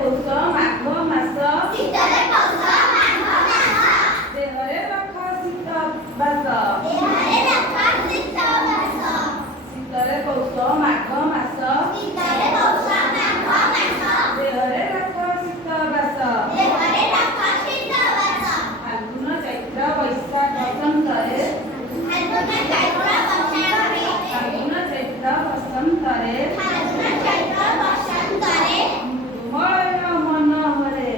ପୌଷ ମାଘ ମାସ ଶୀତରେ ପୌଷ ମାଘ ମାସ ଦେହରେ ରଖ ଶୀତ ବାସ ଦେହରେ ରଖ ଶୀତ ବାସ ଶୀତରେ ପୌଷ ମାଘ ମାସ ଶୀତରେ ପୌଷ ମାଘ ମାସ ଦେହରେ ରଖ ଶୀତ ବାସ ଦେହରେ ରଖ ଶୀତ ବାସ ଫାଲ୍ଗୁନ ଚୈତ୍ର ବୈଶାଖ ବସନ୍ତରେ ଫାଲ୍ଗୁନ ଚୈତ୍ର ବୈଶାଖରେ ଫାଲ୍ଗୁନ ଚୈତ୍ର ବସନ୍ତରେ ଫାଲ୍ଗୁନ ଚୈତ୍ର ବସନ୍ତରେ ମଳୟ ମନୋହରେ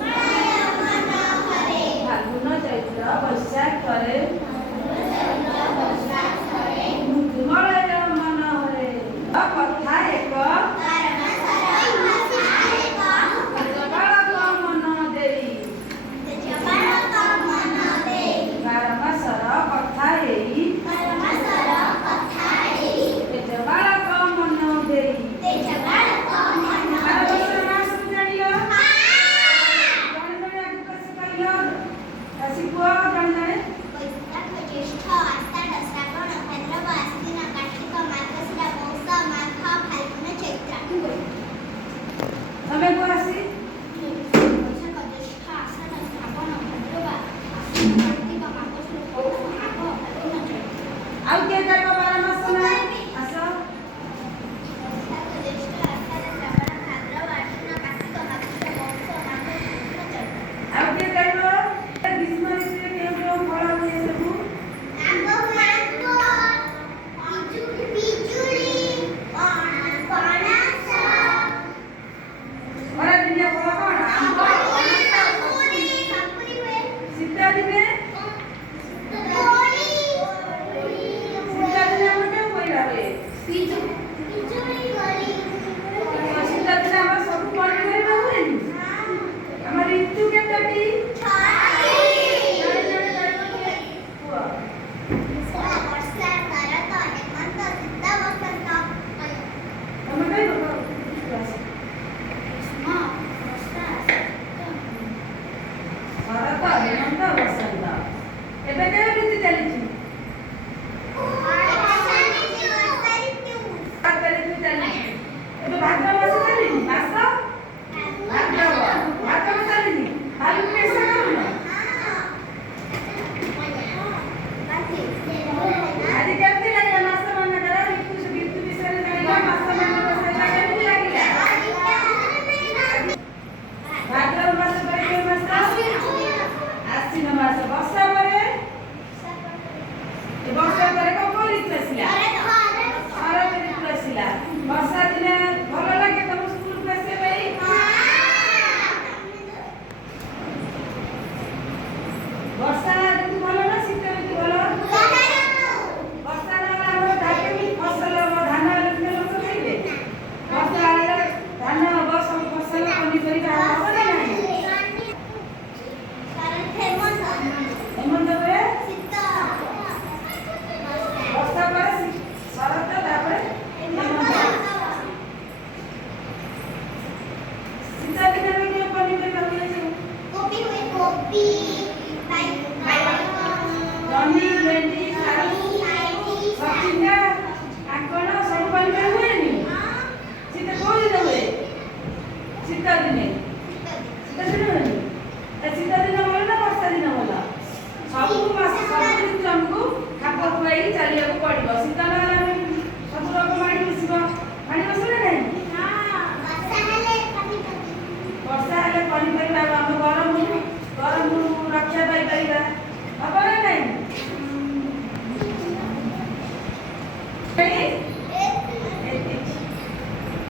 ମଳୟ ମନୋହରେ ଫାଲ୍ଗୁନ ଚୈତ୍ର ବୈଶାଖରେ ବୈଶାଖରେ ମଳୟ ମନୋହରେ କଥା ଏକ ଜବାଳକ ମନ ଦେଇ ବାର ମାସର କଥା ଏଇ ଜବାଳକ ମନ ଦେଇ ବାର ମାସର ନାଁ ସବୁ ଜାଣିଲ ଜଣେ ଜଣେ ଆଗକୁ ଆସି କହିଲ ଆସି କୁହ ଜଣେ ଜଣେ ତମେ କୁହ ଆସି ଆଉ କିଏ